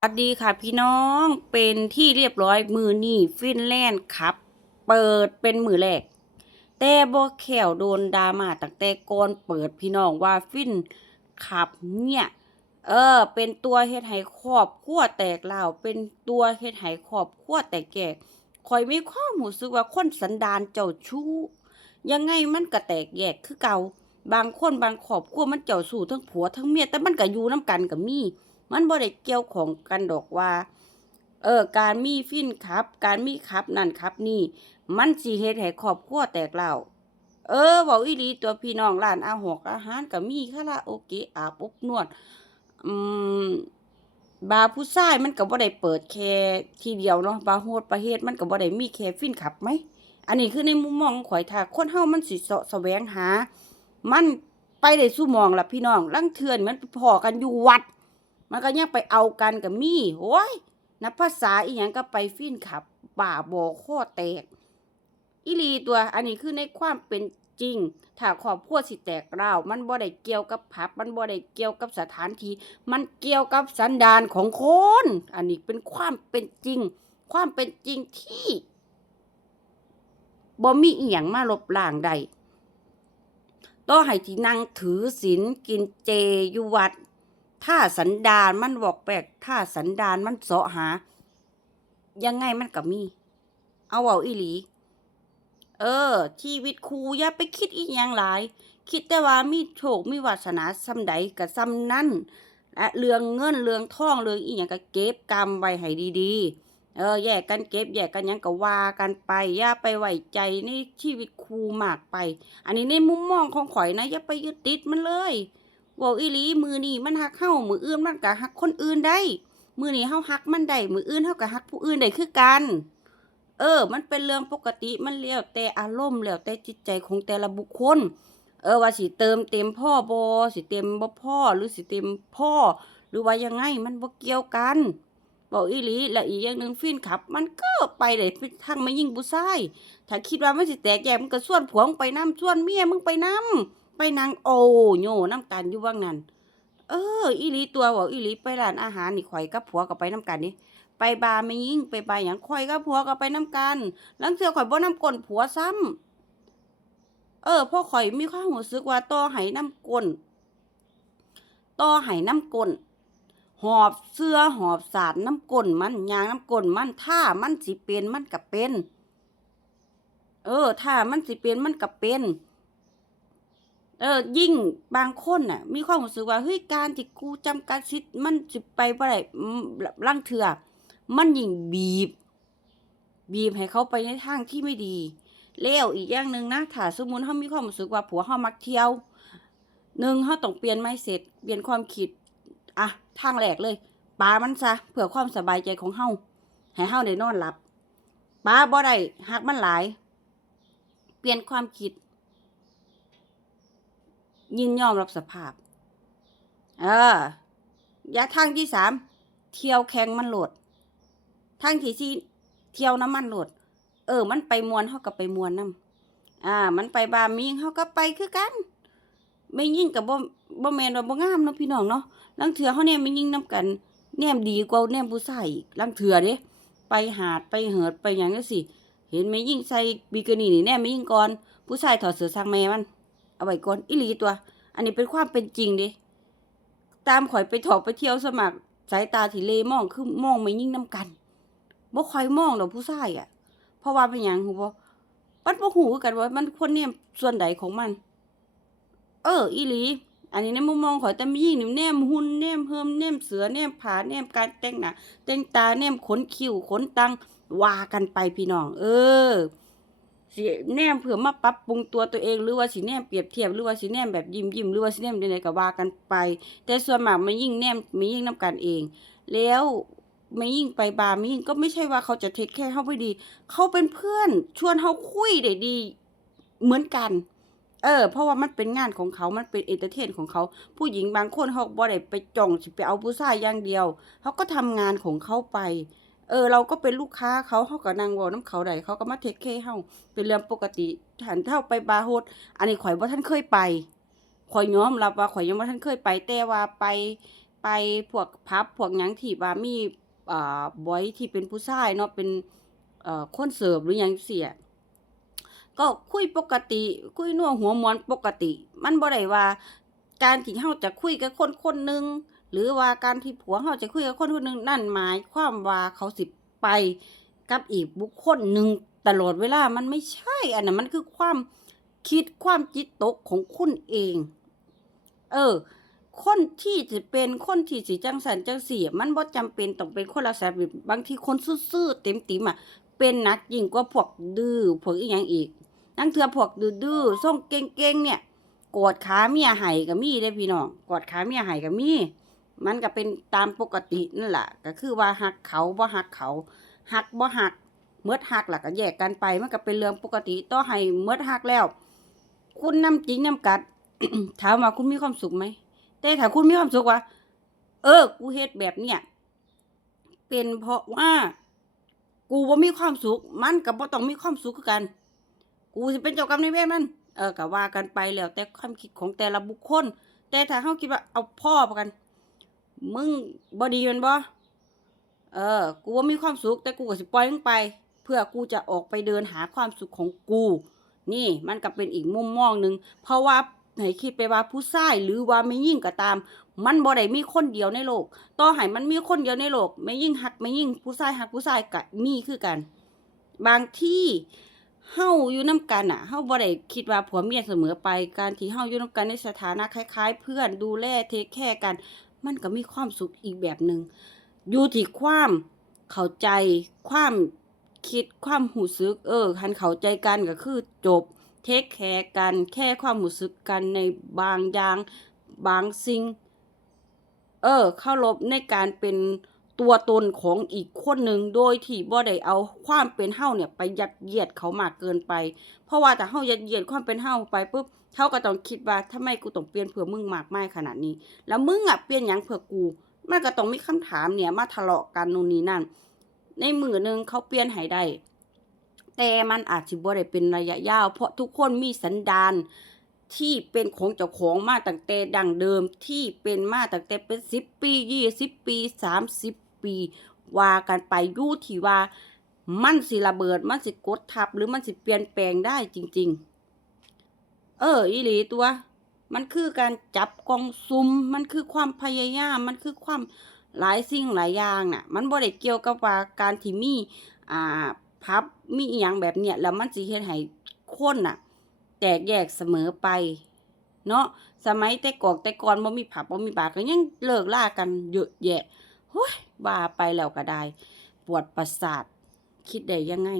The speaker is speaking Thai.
สวัสดีค่ะพี่น้องเป็นที่เรียบร้อยมือนี่ฟินแลนด์ครับ เปิดเป็นมือแรก แต่บ่แขวโดนดราม่าตั้งแต่ก่อนเปิดพี่น้องว่าฟินขับเนี่ย เออ เป็นตัวเฮ็ดให้ครอบครัวแตกเล่าเป็นตัวเฮ็ดให้ครอบครัวแตกแก่คอยมีความรู้สึกว่าคนสันดานเจ้าชู้ ยังไงมันก็แตกแยกคือเก่า บางคนบางครอบครัวมันเจ้าสู้ทั้งผัวทั้งเมียแต่มันก็อยู่นํกันก็มี มันบ่ได้เกี่ยวของกันดอกว่า เออ การมีฟินครับ การมีครับนั่นครับนี่ มันสิเฮ็ดให้ครอบครัวแตกเล่าเออเว้าอีหลีตัวพี่น้องร้านอาหอกอาหารก็มีคาราโอเกะอาบอบนวด อืมบาผู้ชายมันก็บ่ได้เปิดแค่ทีเดียวเนาะบาโฮสประเทศมันก็บ่ได้มีแค่ฟินขับไหม อันนี้คือในมุมมองข่อยถ้าคนเฮามันสิเสาะแสวงหา มันไปได้สู่มองล่ะพี่น้องลังเทือนมันไปพอกันอยู่วัด มันก็ยังไปเอากันกับมีโอ้ยนับภาษาอีหยังก็ไปฟินขับบ่าบอข้อแตก อีลีตัวอันนี้คือในความเป็นจริง ถ้าครอบครัวสิแตกเรามันบ่ได้เกี่ยวกับผับ มันบ่ได้เกี่ยวกับสถานที่ มันเกี่ยวกับสันดานของคน อันนี้เป็นความเป็นจริง ความเป็นจริงที่บ่มีอีหยังมาลบล้างได้ต่อให้ที่นั่งถือศีลกินเจอยู่วัด ถ้าสันดานมันบอกแปลกถ้าสันดานมันเสาะหา ยังไงมันก็มี เอาเอาอีหลี เออ ชีวิตครูอย่าไปคิดอีหยังหลาย คิดแต่ว่ามีโชคมีวาสนาซ้ำใดก็ซ้ำนั่นและเรื่องเงินเรื่องทองเรื่องอีหยังก็เก็บกำไว้ให้ดีๆ เออ แยกกันเก็บ แยกกันยังก็ว่ากันไป อย่าไปไว้ใจในชีวิตครูมากไป อันนี้ในมุมมองของข่อยนะอย่าไปยึดติดมันเลย ว่าอีหลีมือนี่มันหักเฮามืออื่นมันก็หักคนอื่นได้ มือนี่เฮาหักมันได้มืออื่นเฮาก็หักผู้อื่นได้คือกัน เออ มันเป็นเรื่องปกติมันแล้วแต่อารมณ์แล้วแต่จิตใจของแต่ละบุคคล เออว่าสิเติมเต็มพ่อบอสิเต็มบ่พ่อหรือสิเต็มพ่อ หรือว่ายังไงมันบ่เกี่ยวกันบอกอีหลีและอีกอย่างหนึ่งฟินขับ มันก็ไปได้ทางมายิงผู้ายถ้าคิดว่ามันสิแตกแยกมันก็ส่วนผัวมึงไปนำส่วนเมียมึงไปนำ ไปนางโอโยน้ำกันอยู่ว่างนั้น เออ อีหลีตัวบอกอีหลีไปร้านอาหารนี่ข่อยกับผัวก็ไปน้ำกันนี่ไปบาร์ไม่ยิ่งไปบาร์หยังข่อยกับผัวก็ไปน้ำกันลังเทื่อข่อยบ่น้ำกลนผัวซ้ำเออพราะข่อยมีความรู้สึกว่าต่อให้น้ำกลนต่อให้น้ำกลนหอบเสื้อหอบสาดน้ำกลนมันยางน้ำกลนมันถ้ามันสิเป็นมันก็เป็น เออ ถ้ามันสิเป็นมันก็เป็น เออยิ่งบางคนน่ะ มีความรู้สึกว่าเฮ้ยการที่กูจำกัดสิทธิ์มันสิไปบ่ได้อืมลังเถื่อมันยิ่งบีบ บีบให้เขาไปในทางที่ไม่ดีแล้วอีกอย่างหนึ่งนะถ้าสมมุติเขามีความรู้สึกว่าผัวเขามักเที่ยวหนึ่งเขาต้องเปลี่ยนไม่เสร็จเปลี่ยนความคิดอะทางแรกเลยปามันซะเพื่อความสบายใจของเฮาให้เฮาได้นอนหลับปาบ่ได้หักมันหลาย เปลี่ยนความคิด ยินยอมรับสภาพ เออยาทางที่สามเที่ยวแข่งมันโหลดทางที่สี่เที่ยวน้ำมันโหลด เออ มันไปมวนเฮาก็ไปมวนนํอ่า มันไปบาร์มิงเฮาก็ไปคือกัน ไม่ยิ่งกับบ่บ่แมนว่บ่งามเนาะพี่น้องเนาะลังเถื่อเฮาเนี่ยไม่ยิ่งนํกันแนมดีกว่าแนมผู้ชายอีกลังเถื่อเด้ไปหาดไปเหิดไปหยังจังซี่เห็นไหม่ยิ่งใส่บิกินี่นี่แนมไม่ยิ่งก่อน ผู้ชายถอดเสื้อซักแม่มัน เอาไว้ก่อนอีหลีตัว อันนี้เป็นความเป็นจริงเด้ตามข่อยไปถอกไปเที่ยวสมัคร สายตาที่เลมองคือมองไม่ยิ่งนํกันบ่ค่อยมองดอกผู้ชายอะ เพราะว่าเป็นหยังฮู้บ่มันบ่ฮู้คือกันว่ามันควรแนมส่วนใดของมัน เออ อีหลี อันนี้ในมุมมองข่อยแต่มียิ่งนี่แนมหุ่นแนมเฮิมแนมเสือแนมผาแนมการแต่งหน้าแต่งตาแนมขนคิ้วขนตังว่ากันไปพี่น้อง เออ สิแนมเพื่อมาปรับปรุงตัวตัวเอง หรือว่าสิแนมเปรียบเทียบหรือว่าสิแนมแบบยิ้มยิ้มหรือว่าสิแนมใดๆก็ว่ากันไป แต่ส่วนมากมันยิ่งแนมมันยิ่งนํกันเอง แล้วไม่ยิ่งไปบาร์ไม่ยิ่งก็ไม่ใช่ว่าเขาจะเทคแค่เฮาไม่ดี เขาเป็นเพื่อนชวนเฮาคุยได้ดี เหมือนกัน เออ เพราะว่ามันเป็นงานของเขา มันเป็นเอนเตอร์เทนของเขา ผู้หญิงบางคนเขาบ่ได้ไปจ้องไปเอาผู้ชายอย่างเดียว เขาก็ทำงานของเขาไป เออเราก็เป็นลูกค้าเขาเขาก็นั่งว้านํเขาได้เขาก็มาเทคแคเฮาเป็นเรื่องปกติหันเท่าไปบาร์โฮสอันนี้ข่อยบ่าทันเคยไปข่อยยอมรับว่าข่อยยังบ่ทันเคยไปแต่ว่าไปไปพวกพับพวกหยังที่ว่ามีอ่าบอยที่เป็นผู้ชายเนาะเป็นเอ่อคนเสิร์ฟหรือยังเสียก็คุยปกติ คุยนัวหัวมวนปกติ มันบ่ได้ว่าการที่เฮาจะคุยกับคนคนนึง หรือว่าการที่ผัวเฮาจะคุยกับคนคนหนึ่งนั่นหมายความว่าเขาสิไปกับอีกบุคคลหนึ่งตลอดเวลามันไม่ใช่ อันนั้นมันคือความคิดความจิตตกของคุณเอง เออ คนที่จะเป็นคนที่สิจังสันจังสี่อะมันบ่จำเป็นต้องเป็นคนละแบบบางทีคนซื่อเต็มติมอะเป็นนักยิ่งกว่าพวกดื้อพวกอีหยังอีกนั่งเถื่อพวกดื้อส่งเก่งๆเนี่ยกอดขาเมียให้ก็มีได้พี่น้องกอดขาเมียให้ก็มี มันก็เป็นตามปกตินั่นแหละก็คือว่าหักเขาบ่หักเขาหักบ่หักเมื่อหักแล้วก็แยกกันไป มันก็เป็นเรื่องปกติต่อให้เมื่อหักแล้ว คุณน้ำจริงน้ำกัด ถามว่าคุณมีความสุขไหมแต่ถ้าคุณมีความสุขว่าเออ กูเฮ็ดแบบเนี้ยเป็นเพราะว่า กูบ่มีความสุข มันก็บ่ต้องมีความสุขกัน กูสิเป็นเจ้ากรรมนายเวรมัน เออก็ว่ากันไปแล้ว แต่ความคิดของแต่ละบุคคล แต่ถ้าเฮาคิดว่าเอาพ่อประกัน มึงบ่ดีมันบ่เออ กูว่ามีความสุขแต่กูก็สิปล่อยมึงไป เพื่อกูจะออกไปเดินหาความสุขของกู นี่มันก็เป็นอีกมุมมองหนึ่งเพราะว่าให้คิดไปว่าผู้ชายหรือว่าไม่ยิ่งก็ตาม มันบ่ได้มีคนเดียวในโลก ต่อให้มันมีคนเดียวในโลก ไม่ยิ่งหักไม่ยิ่งผู้ชายหักผู้ชายก็มีคือกัน บางที่เฮาอยู่นํกันอะเฮาบ่ได้คิดว่าผัวเมียเสมอไป การที่เฮาอยู่นํกันในสถานะคล้าย ๆ เพื่อนดูแลเทคแคร์กัน มันก็มีความสุขอีกแบบหนึ่งอยู่ที่ความเข้าใจความคิดความหูซึก เออคันเข้าใจกันก็คือจบ เทคแคร์กันแค่ความหูซึกกันในบางอย่างบางสิ่ง เออ เข้ารบในการเป็น ตัวตนของอีกคนหนึ่งโดยที่บ่ได้เอาความเป็นเฮาเนี่ยไปยัดเยียดเขามากเกินไป เพราะว่าถ้าเฮายัดเยียดความเป็นเฮาไปปุ๊บเขาก็ต้องคิดว่าทำไมกูต้องเปลี่ยนเพื่อมึงมากไมายขนาดนี้ แล้วมึงอะเปลี่ยนหยังเพื่อกูมันก็ต้องมีคำถามเนี่ยมาทะเลาะกันนู่นนี่นั่น ในมือหนึ่งเขาเปลี่ยนให้ได้แต่มันอาจสิบ่ได้เป็นระยะยาว เพราะทุกคนมีสันดานที่เป็นของเจ้าของมาตั้งแต่ดั้งเดิมที่เป็นมาตั้งแต่เป็นสิบปียี่สิบปีสามสิบ ปีว่ากันไปยู่ที่ว่า มันสิระเบิด มันสิกดทับ หรือมันสิเปลี่ยนแปลงได้จริง ๆ เออ อีหลีตัว มันคือการจับกองซุม มันคือความพยายาม มันคือความหลายสิ่งหลายอย่างน่ะ มันบ่ได้เกี่ยวกับว่าการที่มี อ่า พับ มีอีหยังแบบเนี้ย แล้วมันสิเฮ็ดให้คนน่ะ แตกแยกเสมอไปเนาะสมัยแต่กอกแต่ก่อนบ่มีผับบ่มีบาร์ก็ยังเลิกล่ากันเยอะแยะ ฮ้ยบาไปแล้วก็ได้ ปวดประสาท คิดได้ยังไง